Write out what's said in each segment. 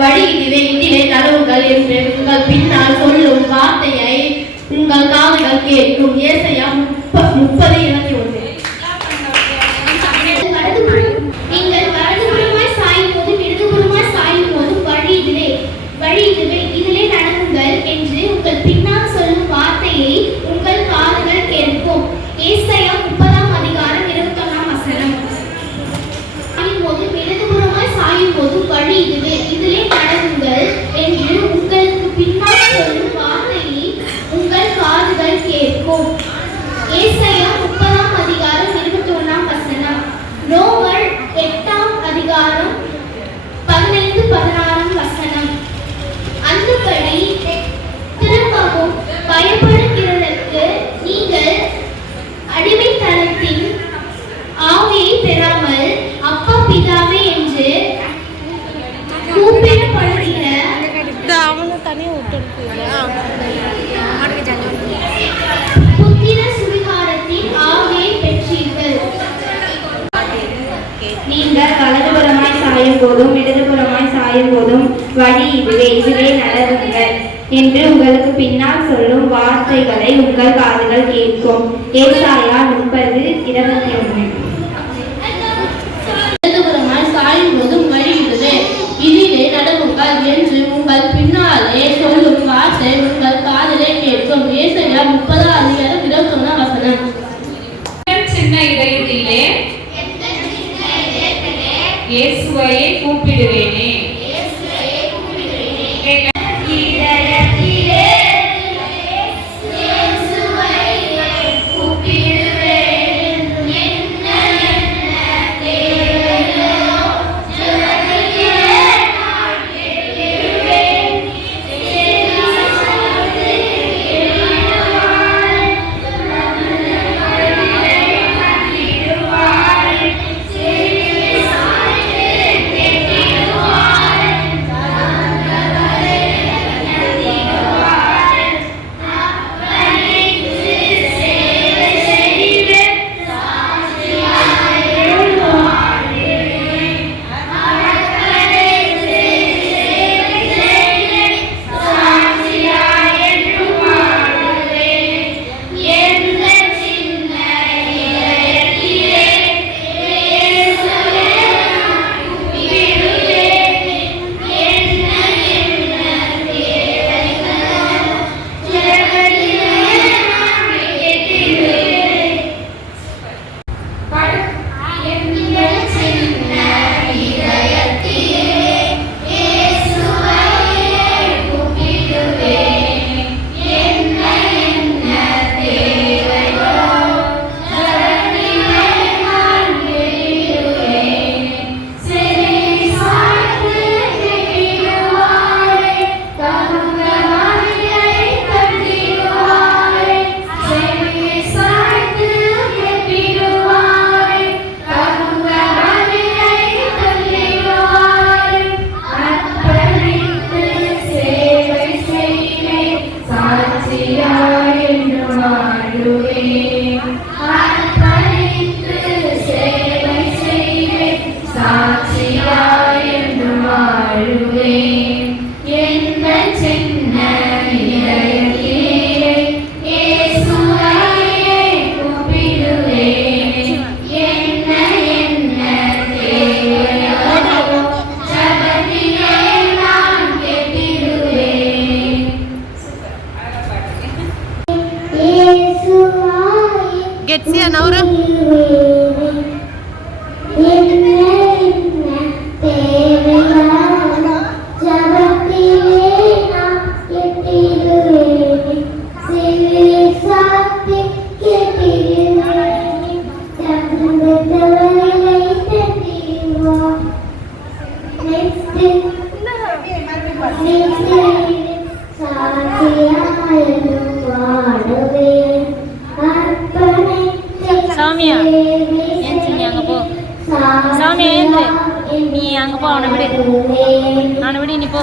வழி இதுவே இதிலே நடவுங்கள் என்று உங்கள் பின்னால் சொல்லும் வார்த்தையை உங்கள் காதுகள் கேட்கும். ஏசாயா 30:21. நீங்கள் வலதுபுறமாய் சாயும் போதும் இடதுபுறமாய் சாயும் போதும் வழி இதுவே இதிலே நடவுங்கள் என்று உங்கள் பின்னால் சொல்லும் வார்த்தையை உங்கள் காதுகள் கேட்கும். ஏசாயா 30:21. இடதுபுறமாய் சாயும் போதும் வழி இதுவே இதிலே நடவுங்கள் என்று உங்களுக்கு பின்னால் சொல்லும் வார்த்தையை உங்கள் காதுகள் கேட்கும். ஏசாயா 30:21. ரோமர் 8:15-16. அந்தபடி திரும்பவும் பயப்படுகிறதற்கு நீங்கள் அடிமைத்தனத்தின் ஆவியை பெறாமல் அப்பா பிதாவே என்று கூப்பிடப்படுகிற புத்திர சுவிகாரத்தின் ஆவியை பெற்றீர்கள். நீங்கள் வலதுபுறமாய் சாயும் போதும் இடதுபுறமாய் சாயும் போதும் வழி இதுவே நடவுங்கள் என்று உங்களுக்கு பின்னால் சொல்லும் வார்த்தைகளை உங்கள் காதுகள் கேட்கும். ஏசாயா 30:21. இடதுபுறமாய் சாயும் போதும் வழி இதிலே நடவுங்கள் என்று உங்கள் பின்னாலே சொல்லும் வார்த்தை உங்கள் காதிலே கேட்கும். ஏசாயா 30:21. சின்ன இதயத்திலே இயேசுவையே கூப்பிடுவேனே. Getsia Naura. Samia, yang sini yang apa? Samia yang tu, ni yang apa? Anak beri ni po.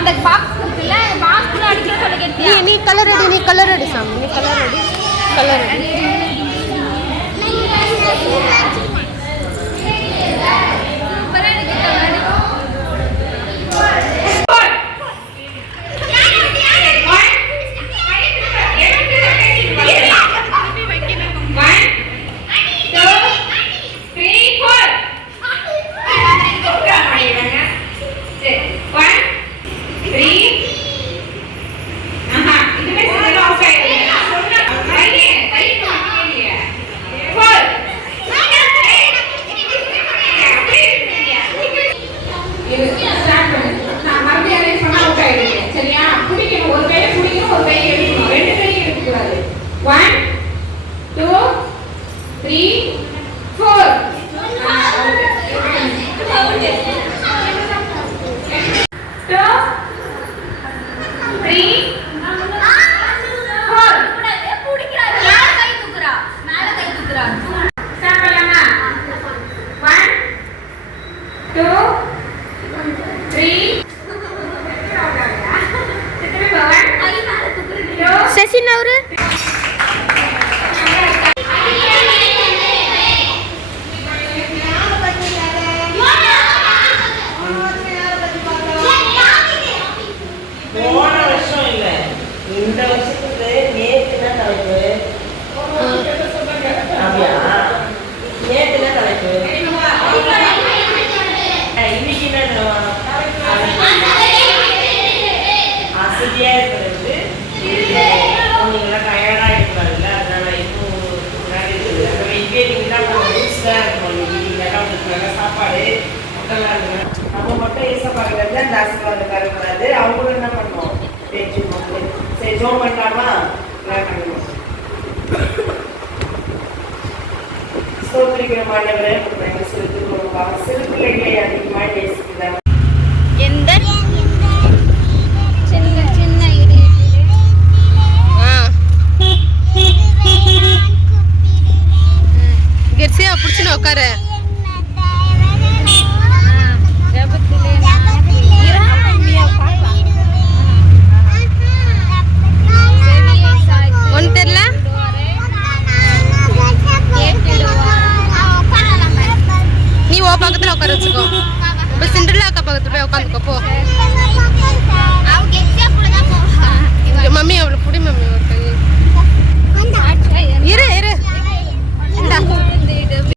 அந்த பாக்ஸ் இருக்குல்ல பாக்ஸ்ல அடிக்க சொல்ல கேட்டியா நீ கலர் அடி சாமி நீ கலர் அடி சசினவரு போன வருஷம் இல்ல இந்த வருஷத்துக்கு நேத்து தான் தலைப்பு அப்படியா நேத்து தான் தலைப்பு இன்னைக்கு என்ன அசதியா இருக்கிறது நீங்களாம் டயர்டா இருக்கிறாங்கல்ல அதனால இன்னும் இப்பயே நீங்க தான் இருக்கணும் சாப்பாடு நம்ம மட்டும் ஏசப்பாடுறது அந்த ஆசீர்வாதம் தரக்கூடாது. அவங்களும் என்ன பண்ணுவோம் பேச்சு சரி ஜோம் பண்ணலாமா பண்ணுவோம். ஸ்தோத்திரிக்கிற மாண்டவரை சிறு பிள்ளைகளை அதிகமாக நேசிக்கிறாங்க. எந்த கெர்சியா பிடிச்சுன்னு உட்காரு. ஒன்று தெரியல நீ ஓ பக்கத்தில் உட்கார வச்சுக்கோ. இப்போ சிண்டர்லா அக்கா பக்கத்துல போய் உட்காந்துக்கோ போ.